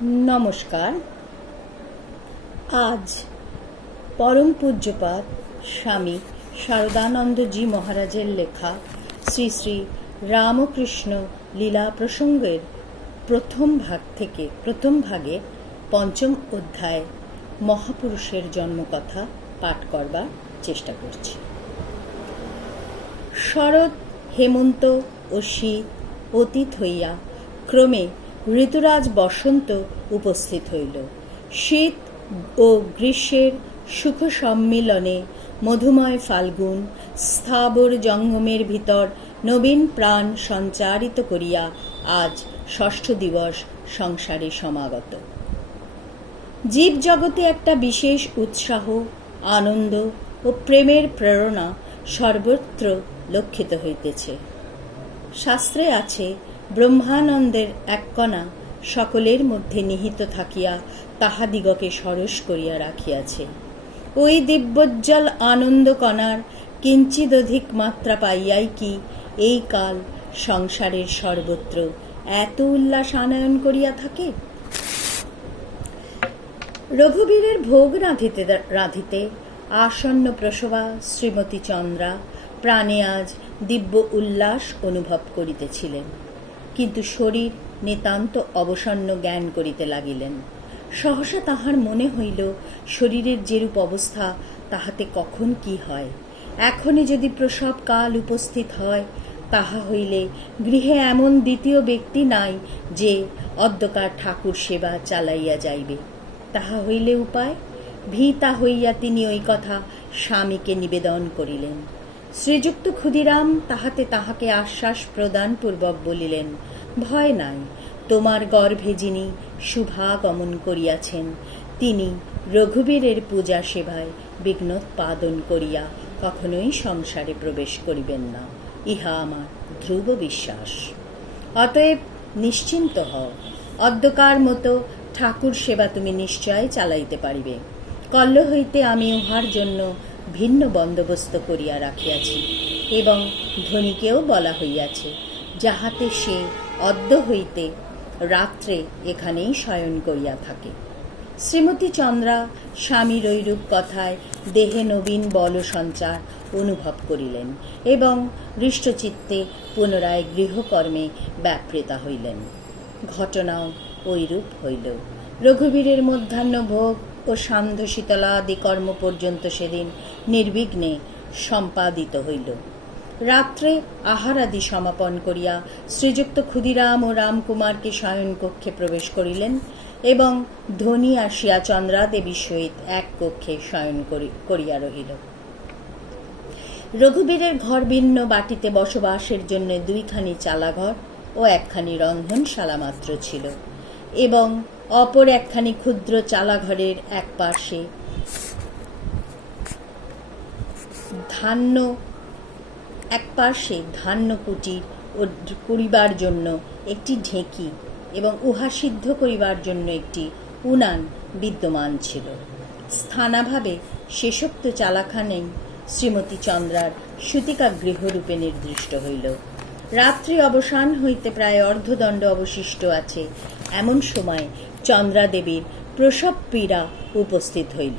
নমস্কার। আজ পরম পূজ্যপাদ স্বামী শারদানন্দজি মহারাজের লেখা শ্রী শ্রী রামকৃষ্ণ লীলা প্রসঙ্গের প্রথম ভাগে পঞ্চম অধ্যায় মহাপুরুষের জন্মকথা পাঠ করবার চেষ্টা করছি। শরৎ, হেমন্ত ও শীত অতীত হইয়া ক্রমে ঋতুরাজ বসন্ত উপস্থিত হইল। শীত ও গ্রীষ্মের সুখ সম্মিলনে মধুময় ফাল্গুন স্থাবর জঙ্গমের ভিতর নবীন প্রাণ সঞ্চারিত করিয়া আজ ষষ্ঠ দিবস সংসারে সমাগত। জীব জগতে একটা বিশেষ উৎসাহ, আনন্দ ও প্রেমের প্রেরণা সর্বত্র লক্ষিত হইতেছে। শাস্ত্রে আছে, ব্রহ্মানন্দের এক কণা সকলের মধ্যে নিহিত থাকিয়া তাহাদিগকে সরস করিয়া রাখিয়াছে। ওই দিব্যোজ্জ্বল আনন্দ কণার কিঞ্চিদধিক মাত্রা পাইয়াই কি এই কাল সংসারের সর্বত্র এত উল্লাস আনয়ন করিয়া থাকে? রঘুবীরের ভোগ রাঁধিতে আসন্ন প্রসবা শ্রীমতী চন্দ্রা প্রাণে আজ দিব্য উল্লাস অনুভব করিতেছিলেন, কিন্তু শরীর নিতান্ত অবসন্ন জ্ঞান করিতে লাগিলেন। সহসা তাহার মনে হইল, শরীরের যেরূপ অবস্থা তাহাতে কখন কি হয়। এখনই যদি প্রসব কাল উপস্থিত হয়, তাহা হইলে গৃহে এমন দ্বিতীয় ব্যক্তি নাই যে অদ্যকার ঠাকুর সেবা চালাইয়া যাইবে। তাহা হইলে উপায়? ভীতা হইয়া তিনি ওই কথা স্বামীকে নিবেদন করিলেন। শ্রীযুক্ত ক্ষুদিরাম তাহাকে আশ্বাস প্রদান পূর্বক বলিলেন, ভয় নাই, তোমার গর্ভে যিনি শুভাগমন করিয়াছেন তিনি রঘুবীরের পূজা সেবায় বিঘ্নোৎপাদন করিয়া কখনোই সংসারে প্রবেশ করিবেন না, ইহা আমার ধ্রুব বিশ্বাস। অতএব নিশ্চিন্ত হও, অদ্যকার মতো ঠাকুর সেবা তুমি নিশ্চয় চালাইতে পারিবে। কল্ল হইতে আমি উহার জন্য ভিন্ন বন্দোবস্ত করিয়া রাখিয়াছি এবং ধনীকেও বলা হইয়াছে, যাহাতে সে অদ্য হইতে রাত্রে এখানেই শয়ন করিয়া থাকে। শ্রীমতী চন্দ্রা স্বামীর ঐরূপ কথায় দেহে নবীন বল সঞ্চার অনুভব করিলেন এবং হৃষ্টচিত্তে পুনরায় গৃহকর্মে ব্যাপৃতা হইলেন। ঘটনাও ঐরূপ হইল। রঘুবীরের মধ্যাহ্ন ভোগ ও সান্ধ্য শীতলাদি কর্ম পর্যন্ত সেদিন নির্বিঘ্নে সম্পাদিত হইল। রাত্রে আহারাদি সমাপন করিয়া শ্রীযুক্ত ক্ষুদিরাম ও রামকুমারকে শয়নকক্ষে প্রবেশ করিলেন এবং ধনী আসিয়া চন্দ্রা দেবীর সহিত এক কক্ষে শয়ন করিয়া রহিল। রঘুবীরের ঘর ভিন্ন বাটিতে বসবাসের জন্য দুইখানি চালাঘর ও একখানি রন্ধনশালা মাত্র ছিল এবং অপর একখানি ক্ষুদ্র চালাঘরের এক পার্শ্বে ধান্য কুটির ও করিবার জন্য একটি ঢেঁকি এবং উহা সিদ্ধ করিবার জন্য একটি উনান বিদ্যমান ছিল। স্থানাভাবে শেষোক্ত চালাখানেই শ্রীমতী চন্দ্রার সূতিকা গৃহরূপে নির্দিষ্ট হইল। রাত্রি অবসান হইতে প্রায় অর্ধদণ্ড অবশিষ্ট আছে, এমন সময় চন্দ্রা দেবীর প্রসব পীড়া উপস্থিত হইল।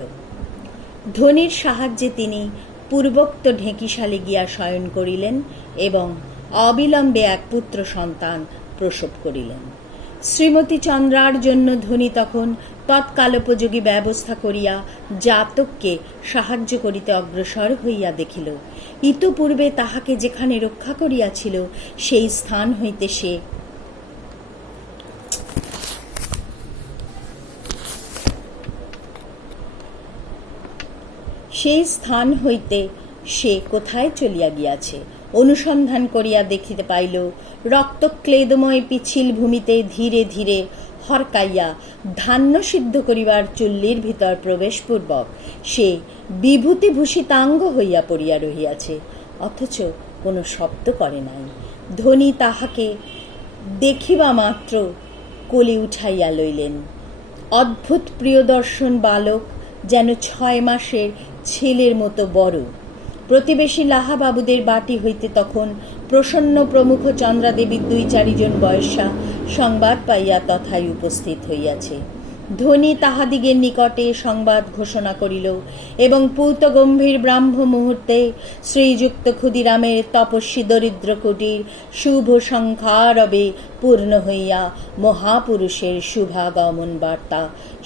ধনীর সাহায্যে তিনি পূর্বোক্ত ঢেঁকিশালে গিয়া শয়ন করিলেন এবং অবিলম্বে এক পুত্র সন্তান প্রসব করিলেন। শ্রীমতী চন্দ্রার জন্য ধনী তখন তৎকালোপযোগী ব্যবস্থা করিয়া জাতককে সাহায্য করিতে অগ্রসর হইয়া দেখিল, ইতপূর্বে তাহাকে যেখানে রক্ষা করিয়াছিল সেই স্থান হইতে সে কোথায় চলিয়া গিয়াছে। অনুসন্ধান করিয়া দেখিতে পাইল, রক্তক্লেদময় পিছিল ভূমিতে ধীরে ধীরে হরকাইয়া ধান্য সিদ্ধ করিবার চুল্লির ভিতর প্রবেশপূর্বক সে বিভূতিভূষিতাঙ্গ হইয়া পড়িয়া রহিয়াছে, অথচ কোনো শব্দ করে নাই। ধনী তাহাকে দেখিবা মাত্র কোলে উঠাইয়া লইলেন। অদ্ভুত প্রিয়দর্শন বালক, যেন 6 মাসের ছেলের মতো বড়, প্রতিবেশী লাহাবাবুদের বাটি হইতে তখন প্রসন্ন প্রমুখ চন্দ্রাদেবীর 2-4 জন বয়সা সংবাদ পাইয়া তথায় উপস্থিত হইয়াছে। ধনী তাহাদিগের নিকটে সংবাদ ঘোষণা করিল এবং পূত গম্ভীর ব্রাহ্ম মুহূর্তে শ্রীযুক্ত ক্ষুদিরামের তপস্বী দরিদ্র কুটির শুভ সংখ্যারবে পূর্ণ হইয়া মহাপুরুষের শুভাগমন বার্তা